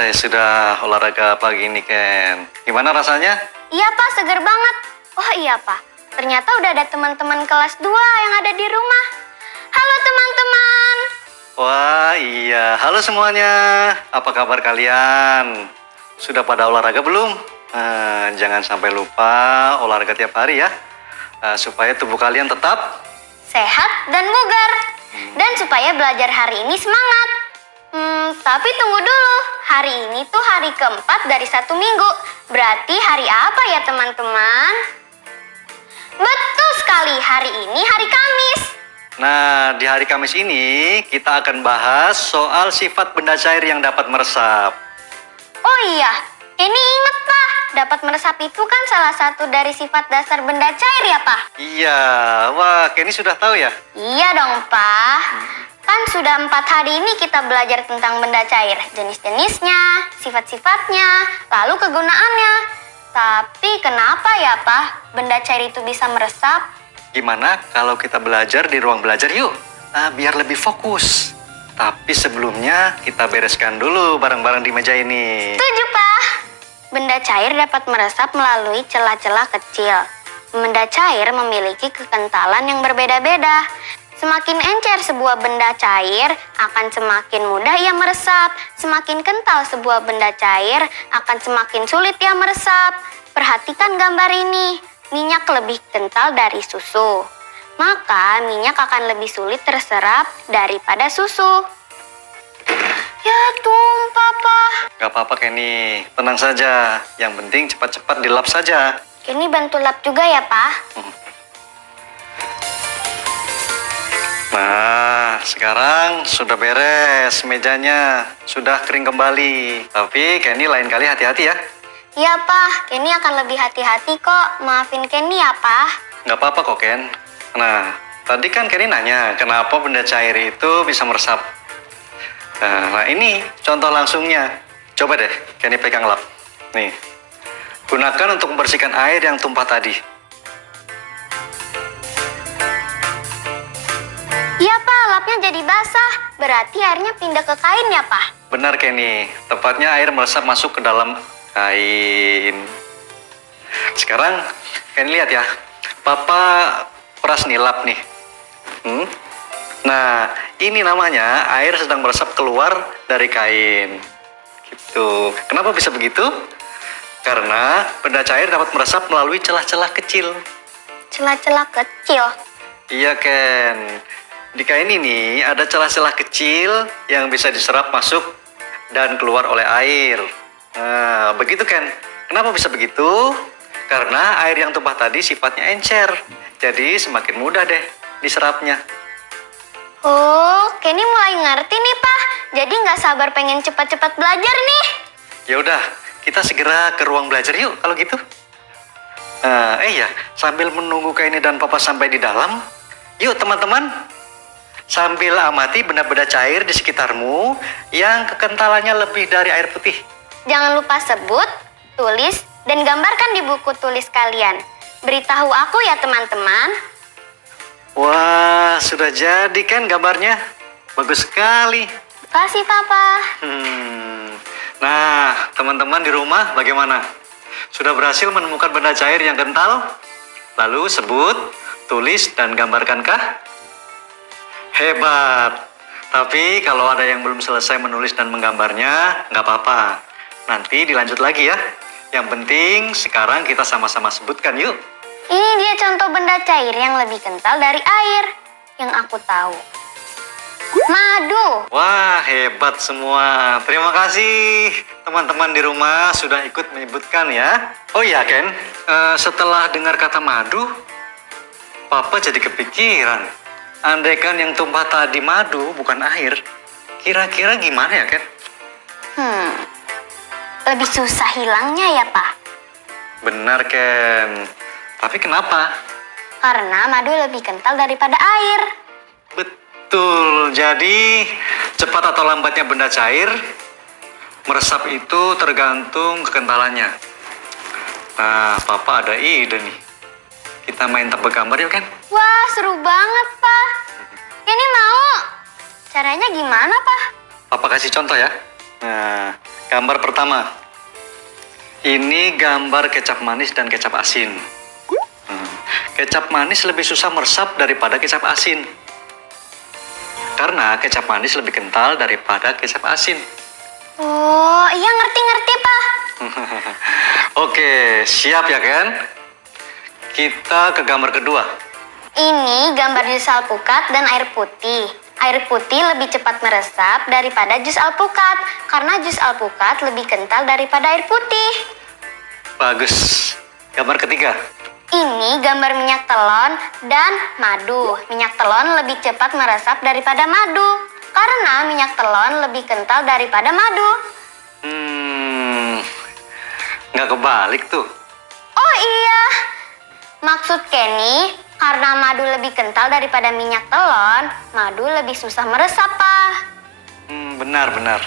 selesai sudah olahraga pagi ini, Ken. Gimana rasanya? Iya, Pak, seger banget. Oh iya, Pak. Ternyata udah ada teman-teman kelas 2 yang ada di rumah. Halo, teman-teman. Wah, iya. Halo semuanya. Apa kabar kalian? Sudah pada olahraga belum? Jangan sampai lupa olahraga tiap hari ya. Supaya tubuh kalian tetap Sehat dan bugar. Dan supaya belajar hari ini semangat. Tapi tunggu dulu. Hari ini tuh hari keempat dari 1 minggu. Berarti hari apa ya, teman-teman? Betul sekali, hari ini hari Kamis. Nah, di hari Kamis ini kita akan bahas soal sifat benda cair yang dapat meresap. Oh iya, ini inget, Pak. Dapat meresap itu kan salah satu dari sifat dasar benda cair ya, Pak? Iya, wah, Kenny sudah tahu ya? Iya dong, Pak. Kan sudah 4 hari ini kita belajar tentang benda cair. Jenis-jenisnya, sifat-sifatnya, lalu kegunaannya. Tapi kenapa ya, Pak, benda cair itu bisa meresap? Gimana kalau kita belajar di ruang belajar yuk? Biar lebih fokus. Tapi sebelumnya kita bereskan dulu barang-barang di meja ini. Setuju, Pak. Benda cair dapat meresap melalui celah-celah kecil. Benda cair memiliki kekentalan yang berbeda-beda. Semakin encer sebuah benda cair, akan semakin mudah ia meresap. Semakin kental sebuah benda cair, akan semakin sulit ia meresap. Perhatikan gambar ini. Minyak lebih kental dari susu. Maka minyak akan lebih sulit terserap daripada susu. Ya tumpah, Pak. Gak apa-apa, Kenny. Tenang saja. Yang penting cepat-cepat dilap saja. Ini bantu lap juga ya, Pak? Nah, sekarang sudah beres mejanya. Sudah kering kembali. Tapi Kenny lain kali hati-hati ya. Iya, Pak. Kenny akan lebih hati-hati kok. Maafin Kenny ya, Pak. Gak apa-apa kok, Ken. Nah, tadi kan Kenny nanya kenapa benda cair itu bisa meresap. Nah, ini contoh langsungnya. Coba deh, Kenny pegang lap. Nih, gunakan untuk membersihkan air yang tumpah tadi. Iya, Pak. Lapnya jadi basah. Berarti airnya pindah ke kain ya, Pak? Benar, Kenny. Tepatnya air meresap masuk ke dalam kain. Sekarang, Kenny lihat ya. Papa peras nih lap nih. Nah, ini namanya air sedang meresap keluar dari kain. Gitu. Kenapa bisa begitu? Karena benda cair dapat meresap melalui celah-celah kecil. Celah-celah kecil? Iya, Ken. Di kain ini ada celah-celah kecil yang bisa diserap masuk dan keluar oleh air. Nah, begitu, Ken. Kenapa bisa begitu? Karena air yang tumpah tadi sifatnya encer. Jadi semakin mudah deh diserapnya. Oh, Kenny mulai ngerti nih, Pak. Jadi nggak sabar pengen cepat-cepat belajar nih. Ya udah, kita segera ke ruang belajar yuk kalau gitu. Iya, sambil menunggu Kenny dan Papa sampai di dalam, yuk teman-teman, sambil amati benda-benda cair di sekitarmu yang kekentalannya lebih dari air putih. Jangan lupa sebut, tulis, dan gambarkan di buku tulis kalian. Beritahu aku ya, teman-teman. Wah, sudah jadi kan gambarnya? Bagus sekali. Kasih, Papa. Nah, teman-teman di rumah bagaimana? Sudah berhasil menemukan benda cair yang kental? Lalu sebut, tulis, dan gambarkankah? Hebat. Tapi kalau ada yang belum selesai menulis dan menggambarnya, nggak apa-apa. Nanti dilanjut lagi ya. Yang penting sekarang kita sama-sama sebutkan yuk. Ini dia contoh benda cair yang lebih kental dari air. Yang aku tahu. Madu. Wah, hebat semua. Terima kasih teman-teman di rumah sudah ikut menyebutkan ya. Oh iya, Ken. Setelah dengar kata madu, Papa jadi kepikiran. Andaikan yang tumpah tadi madu bukan air, kira-kira gimana ya, Ken? Lebih susah hilangnya ya, Pak? Benar, Ken. Tapi kenapa? Karena madu lebih kental daripada air. Betul. Jadi, cepat atau lambatnya benda cair meresap itu tergantung kekentalannya. Nah, Papa ada ide nih. Kita main tebak gambar yuk, Ken? Wah, seru banget, Pak. Ini mau. Caranya gimana, Pak? Papa kasih contoh ya. Nah, Gambar pertama. Ini gambar kecap manis dan kecap asin. Kecap manis lebih susah meresap daripada kecap asin. Karena kecap manis lebih kental daripada kecap asin. Oh, iya ngerti-ngerti, Pak. Oke, siap ya, Ken? Kita ke gambar kedua. Ini gambar jus alpukat dan air putih. Air putih lebih cepat meresap daripada jus alpukat, karena jus alpukat lebih kental daripada air putih. Bagus. Gambar ketiga. Ini gambar minyak telon dan madu. Minyak telon lebih cepat meresap daripada madu, karena minyak telon lebih kental daripada madu. Nggak kebalik tuh. Oh iya, maksud Kenny, karena madu lebih kental daripada minyak telon, madu lebih susah meresap, Pak. Benar.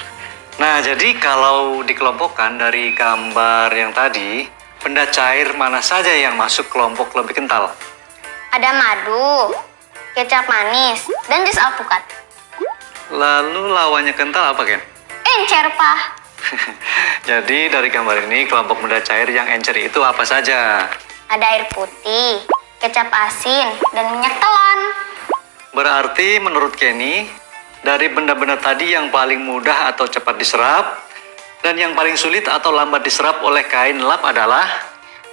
Nah, jadi kalau dikelompokkan dari gambar yang tadi, benda cair mana saja yang masuk kelompok lebih kental? Ada madu, kecap manis, dan jus alpukat. Lalu lawannya kental apa, Ken? Encer, Pak. Jadi dari gambar ini kelompok benda cair yang encer itu apa saja? Ada air putih, kecap asin, dan minyak telon. Berarti menurut Kenny, dari benda-benda tadi yang paling mudah atau cepat diserap, dan yang paling sulit atau lambat diserap oleh kain lap adalah?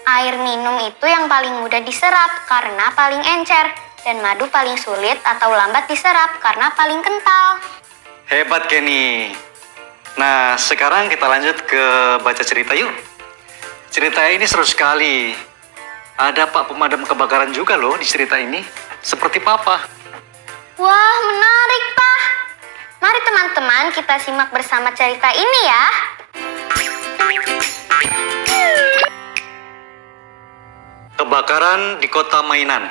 Air minum itu yang paling mudah diserap karena paling encer, dan madu paling sulit atau lambat diserap karena paling kental. Hebat, Kenny. Nah, sekarang kita lanjut ke baca cerita yuk. Cerita ini seru sekali. Ada Pak Pemadam Kebakaran juga loh di cerita ini. Seperti Papa. Wah, menarik, Pak. Mari teman-teman kita simak bersama cerita ini ya. Kebakaran di kota mainan.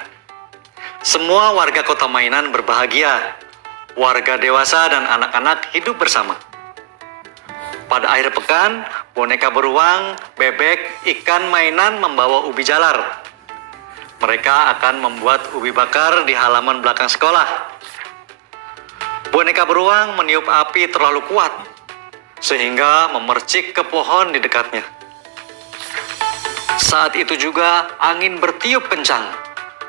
Semua warga kota mainan berbahagia. Warga dewasa dan anak-anak hidup bersama. Pada akhir pekan, boneka beruang, bebek, ikan mainan membawa ubi jalar. Mereka akan membuat ubi bakar di halaman belakang sekolah. Boneka beruang meniup api terlalu kuat, sehingga memercik ke pohon di dekatnya. Saat itu juga angin bertiup kencang.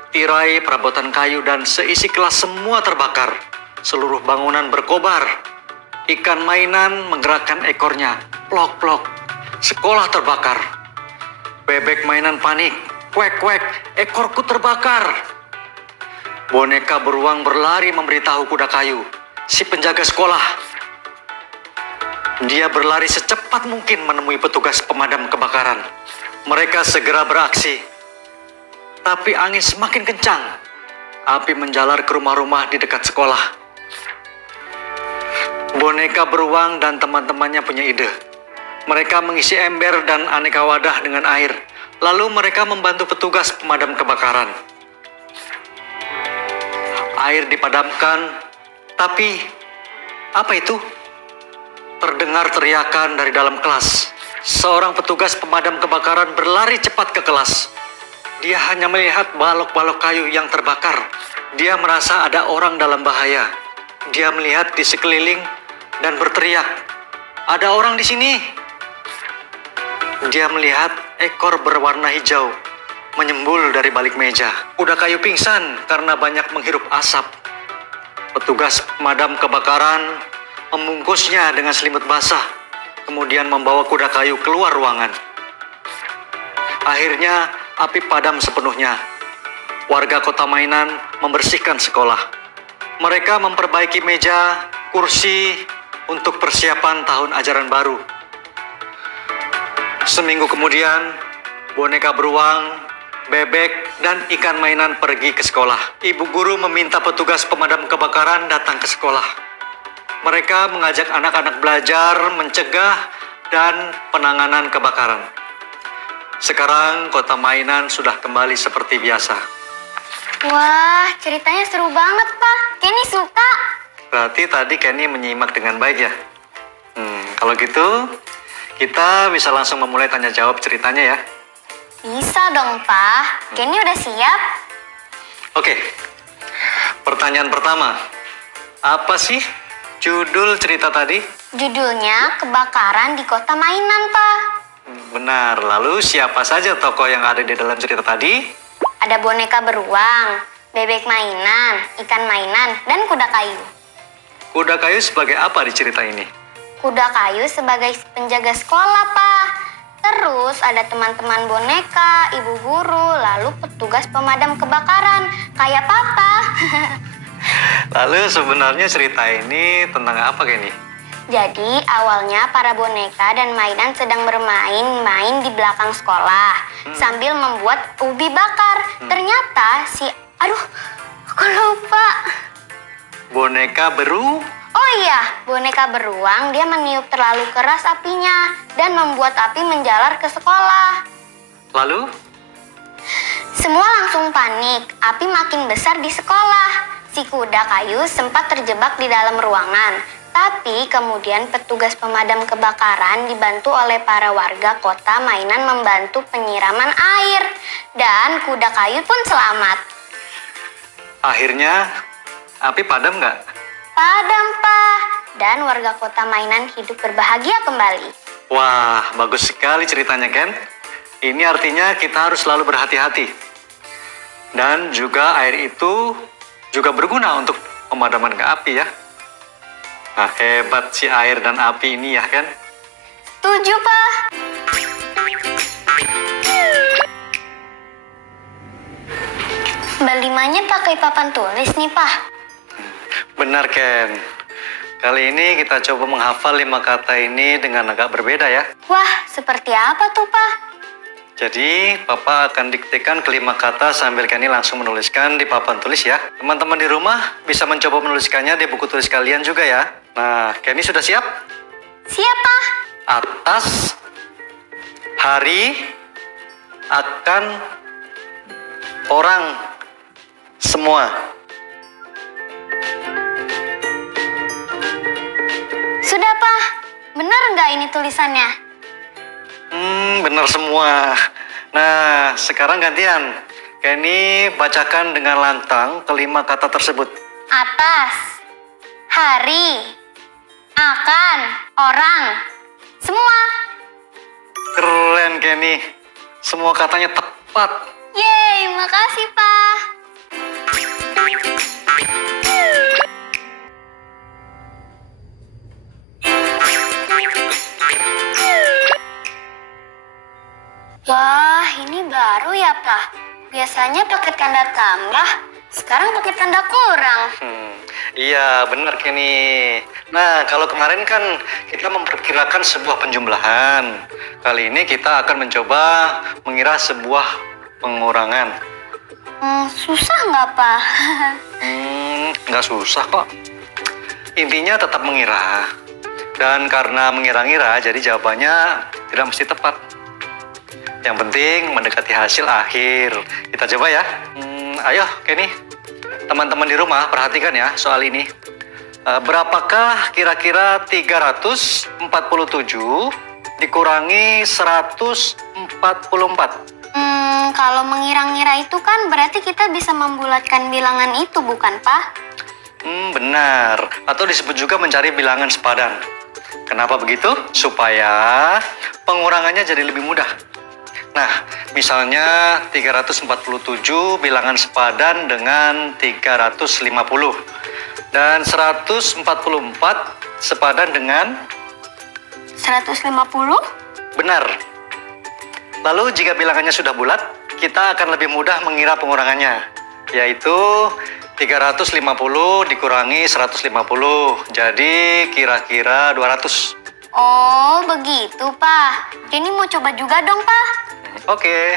Tirai, perabotan kayu, dan seisi kelas semua terbakar. Seluruh bangunan berkobar. Ikan mainan menggerakkan ekornya. Plok-plok. Sekolah terbakar. Bebek mainan panik. Kuek-kuek, ekorku terbakar. Boneka beruang berlari memberitahu kuda kayu, si penjaga sekolah. Dia berlari secepat mungkin menemui petugas pemadam kebakaran. Mereka segera beraksi. Tapi angin semakin kencang. Api menjalar ke rumah-rumah di dekat sekolah. Boneka beruang dan teman-temannya punya ide. Mereka mengisi ember dan aneka wadah dengan air. Lalu mereka membantu petugas pemadam kebakaran. Air dipadamkan, tapi apa itu? Terdengar teriakan dari dalam kelas. Seorang petugas pemadam kebakaran berlari cepat ke kelas. Dia hanya melihat balok-balok kayu yang terbakar. Dia merasa ada orang dalam bahaya. Dia melihat di sekeliling dan berteriak, "Ada orang di sini!" Dia melihat ekor berwarna hijau menyembul dari balik meja. Kuda kayu pingsan karena banyak menghirup asap. Petugas pemadam kebakaran membungkusnya dengan selimut basah, kemudian membawa kuda kayu keluar ruangan. Akhirnya api padam sepenuhnya. Warga kota mainan membersihkan sekolah. Mereka memperbaiki meja, kursi untuk persiapan tahun ajaran baru. Seminggu kemudian, boneka beruang, bebek, dan ikan mainan pergi ke sekolah. Ibu guru meminta petugas pemadam kebakaran datang ke sekolah. Mereka mengajak anak-anak belajar, mencegah, dan penanganan kebakaran. Sekarang kota mainan sudah kembali seperti biasa. Wah, ceritanya seru banget, Pak. Kenny suka. Berarti tadi Kenny menyimak dengan baik ya? Kalau gitu, kita bisa langsung memulai tanya jawab ceritanya ya? Bisa dong, Pak. Kenny udah siap? Oke, pertanyaan pertama. Apa sih judul cerita tadi? Judulnya Kebakaran di Kota Mainan, Pak. Benar, lalu siapa saja tokoh yang ada di dalam cerita tadi? Ada boneka beruang, bebek mainan, ikan mainan, dan kuda kayu. Kuda kayu sebagai apa di cerita ini? Kuda kayu sebagai penjaga sekolah, Pak. Terus ada teman-teman boneka, ibu guru, lalu petugas pemadam kebakaran, kayak Papa. Lalu sebenarnya cerita ini tentang apa, Kenny? Jadi awalnya para boneka dan mainan sedang bermain-main di belakang sekolah sambil membuat ubi bakar. Ternyata aduh, aku lupa. Boneka Oh iya, boneka beruang dia meniup terlalu keras apinya dan membuat api menjalar ke sekolah. Lalu? Semua langsung panik, api makin besar di sekolah. Si kuda kayu sempat terjebak di dalam ruangan. Tapi kemudian petugas pemadam kebakaran dibantu oleh para warga kota mainan membantu penyiraman air. Dan kuda kayu pun selamat. Akhirnya api padam nggak? Padam, Pak. Dan warga kota mainan hidup berbahagia kembali. Wah, bagus sekali ceritanya, Ken. Ini artinya kita harus selalu berhati-hati. Dan juga air itu juga berguna untuk pemadaman ke api ya. Nah, hebat si air dan api ini ya, Ken. Setuju, Pak. Mbak Limanya pakai papan tulis nih, Pak. Benar, Ken. Kali ini kita coba menghafal 5 kata ini dengan agak berbeda ya. Wah, seperti apa tuh, Pak? Jadi, Papa akan diktekan kelima kata sambil Kenny langsung menuliskan di papan tulis ya. Teman-teman di rumah bisa mencoba menuliskannya di buku tulis kalian juga ya. Nah, Kenny sudah siap? Siap, Pak. Atas, hari, akan, orang, semua. Sudah, Pak. Benar nggak ini tulisannya? Benar semua. Nah, sekarang gantian. Kenny bacakan dengan lantang kelima kata tersebut. Atas, hari, akan, orang, semua. Keren, Kenny. Semua katanya tepat. Yeay, makasih, Pak. Wah, ini baru ya, Pak. Biasanya pakai tanda tambah, sekarang pakai tanda kurang. Iya, benar, Kenny. Nah, kalau kemarin kan kita memperkirakan sebuah penjumlahan. Kali ini kita akan mencoba mengira sebuah pengurangan. Susah nggak, Pak? Nggak susah kok. Intinya tetap mengira. Dan karena mengira-ngira, jadi jawabannya tidak mesti tepat. Yang penting mendekati hasil akhir. Kita coba ya. Ayo, Kenny. Teman-teman di rumah perhatikan ya soal ini. Berapakah kira-kira 347 dikurangi 144? Kalau mengira-ngira itu kan berarti kita bisa membulatkan bilangan itu, bukan, Pak? Benar. Atau disebut juga mencari bilangan sepadan. Kenapa begitu? Supaya pengurangannya jadi lebih mudah. Nah, misalnya 347 bilangan sepadan dengan 350. Dan 144 sepadan dengan 150? benar. Lalu jika bilangannya sudah bulat, kita akan lebih mudah mengira pengurangannya. Yaitu 350 dikurangi 150. Jadi kira-kira 200. Oh, begitu, Pak. Ini mau coba juga dong, Pak. Oke.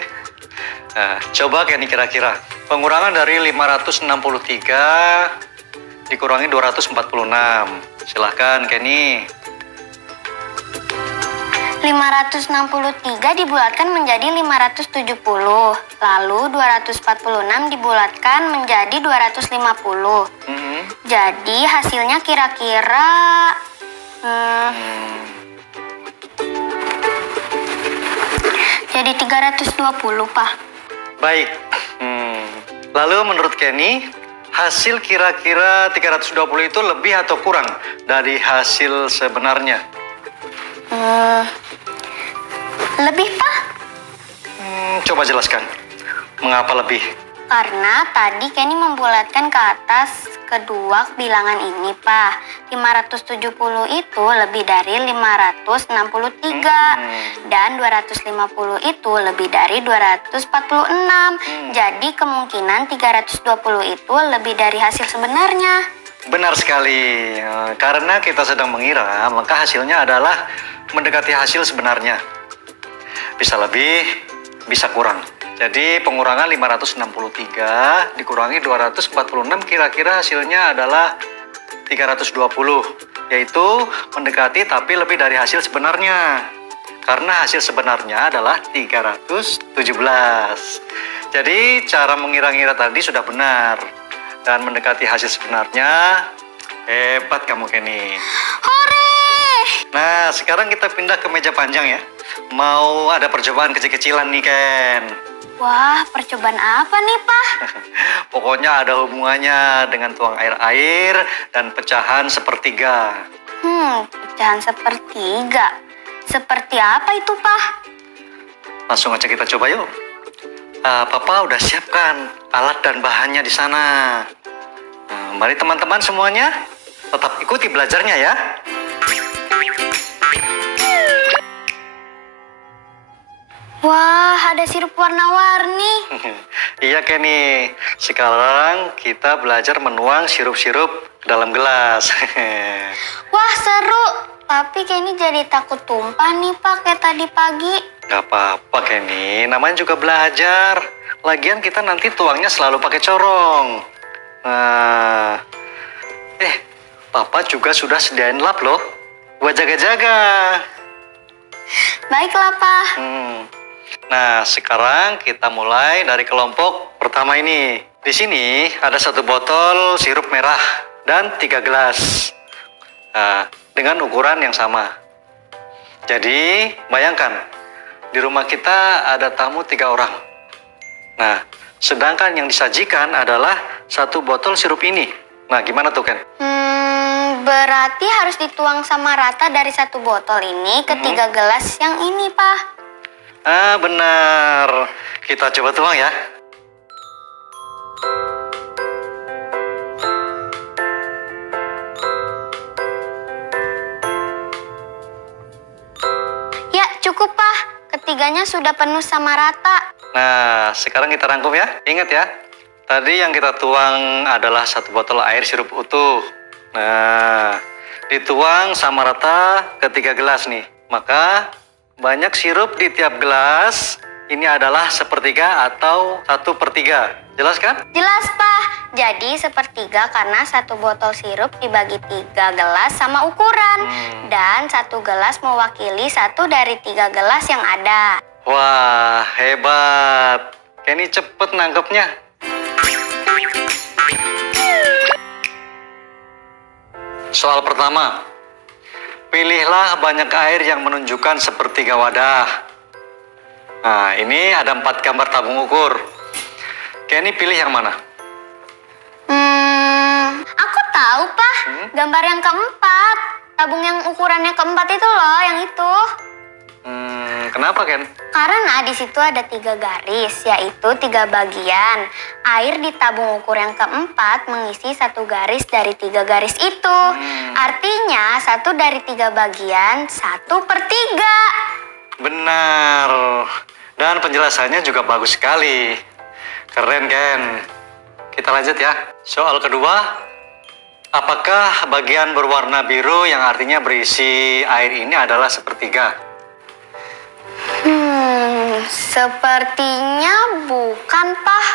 Nah, coba Kenny kira-kira. Pengurangan dari 563 dikurangi 246. Silahkan, Kenny. 563 dibulatkan menjadi 570. Lalu 246 dibulatkan menjadi 250. Jadi hasilnya kira-kira... Jadi 320, Pak. Baik. Lalu menurut Kenny, hasil kira-kira 320 itu lebih atau kurang dari hasil sebenarnya? Lebih, Pak. Coba jelaskan, mengapa lebih? Karena tadi Kenny membulatkan ke atas kedua bilangan ini, Pak. 570 itu lebih dari 563. Dan 250 itu lebih dari 246. Jadi kemungkinan 320 itu lebih dari hasil sebenarnya. Benar sekali, karena kita sedang mengira, maka hasilnya adalah mendekati hasil sebenarnya. Bisa lebih, bisa kurang. Jadi pengurangan 563 dikurangi 246 kira-kira hasilnya adalah 320, yaitu mendekati tapi lebih dari hasil sebenarnya. Karena hasil sebenarnya adalah 317. Jadi cara mengira-ngira tadi sudah benar. Dan mendekati hasil sebenarnya, hebat kamu Kenny. Hore! Nah, sekarang kita pindah ke meja panjang ya. Mau ada percobaan kecil-kecilan nih Ken. Wah, percobaan apa nih, Pak? Pokoknya ada hubungannya dengan tuang air-air dan pecahan sepertiga. Pecahan sepertiga. Seperti apa itu, Pak? Langsung aja kita coba yuk. Papa udah siapkan alat dan bahannya di sana. Mari teman-teman semuanya, tetap ikuti belajarnya ya. Wah, ada sirup warna-warni. Iya Kenny, sekarang kita belajar menuang sirup-sirup ke dalam gelas. Wah, seru. Tapi Kenny jadi takut tumpah nih, Pak, kayak tadi pagi. Gak apa-apa Kenny, namanya juga belajar. Lagian kita nanti tuangnya selalu pakai corong. Papa juga sudah sediain lap loh, buat jaga-jaga. Baiklah, Pak. Nah, sekarang kita mulai dari kelompok pertama ini. Di sini ada 1 botol sirup merah dan 3 gelas. Dengan ukuran yang sama. Jadi, bayangkan, di rumah kita ada tamu 3 orang. Nah, sedangkan yang disajikan adalah 1 botol sirup ini. Nah, gimana tuh, Ken? Berarti harus dituang sama rata dari 1 botol ini ke 3 gelas yang ini, Pak. Benar. Kita coba tuang ya. Ya, cukup, Pak. Ketiganya sudah penuh sama rata. Nah, sekarang kita rangkum ya. Ingat ya, tadi yang kita tuang adalah 1 botol air sirup utuh. Nah, dituang sama rata ke 3 gelas nih. Maka banyak sirup di tiap gelas ini adalah sepertiga atau 1/3. Jelas kan? Jelas, Pak. Jadi sepertiga karena 1 botol sirup dibagi 3 gelas sama ukuran. Dan 1 gelas mewakili 1 dari 3 gelas yang ada. Wah, hebat. Kenny cepet nangkepnya. Soal pertama. Pilihlah banyak air yang menunjukkan sepertiga wadah. Nah, ini ada 4 gambar tabung ukur. Kenny pilih yang mana? Aku tahu, Pak. Gambar yang keempat. Tabung yang ukurannya keempat itu loh, yang itu. Kenapa, Ken? Karena di situ ada 3 garis, yaitu 3 bagian. Air di tabung ukur yang keempat mengisi 1 garis dari 3 garis itu. Artinya 1 dari 3 bagian 1/3. Benar. Dan penjelasannya juga bagus sekali. Keren, Ken. Kita lanjut ya. Soal kedua, apakah bagian berwarna biru yang artinya berisi air ini adalah sepertiga? Sepertinya bukan, Pak.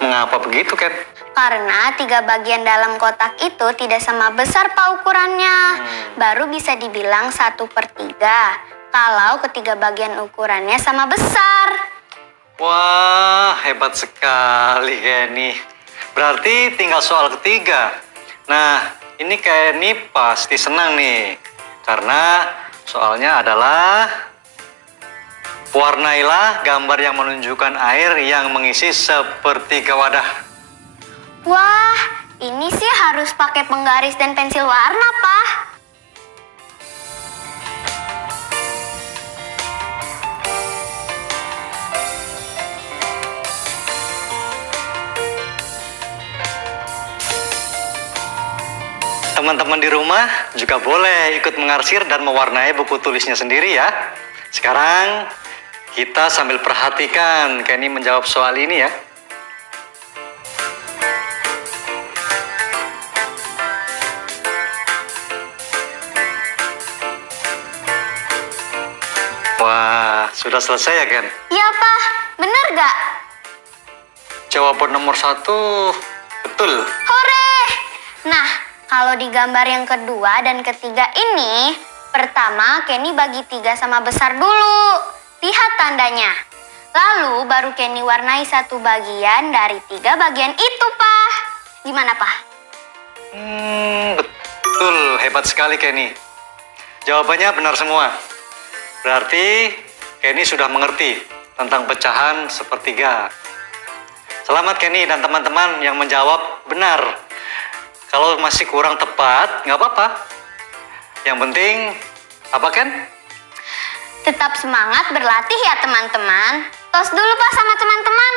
Mengapa begitu, Ken? Karena 3 bagian dalam kotak itu tidak sama besar, Pak, ukurannya. Baru bisa dibilang 1/3. Kalau ketiga bagian ukurannya sama besar. Wah, hebat sekali, Kenny. Berarti tinggal soal ketiga. Nah, ini Kenny pasti senang nih. Karena soalnya adalah warnailah gambar yang menunjukkan air yang mengisi sepertiga wadah. Wah, ini sih harus pakai penggaris dan pensil warna, Pak. Teman-teman di rumah juga boleh ikut mengarsir dan mewarnai buku tulisnya sendiri ya. Sekarang kita sambil perhatikan Kenny menjawab soal ini ya. Wah, sudah selesai ya Ken? Iya, Pak. Bener gak? Jawaban nomor 1 betul. Hore! Nah, kalau di gambar yang kedua dan ketiga ini, pertama Kenny bagi 3 sama besar dulu. Lihat tandanya. Lalu baru Kenny warnai 1 bagian dari 3 bagian itu, Pak. Gimana, Pak? Betul, hebat sekali Kenny. Jawabannya benar semua. Berarti Kenny sudah mengerti tentang pecahan sepertiga. Selamat Kenny dan teman-teman yang menjawab benar. Kalau masih kurang tepat, nggak apa-apa. Yang penting, apa Ken? Tetap semangat berlatih ya teman-teman. Tos dulu Pak sama teman-teman.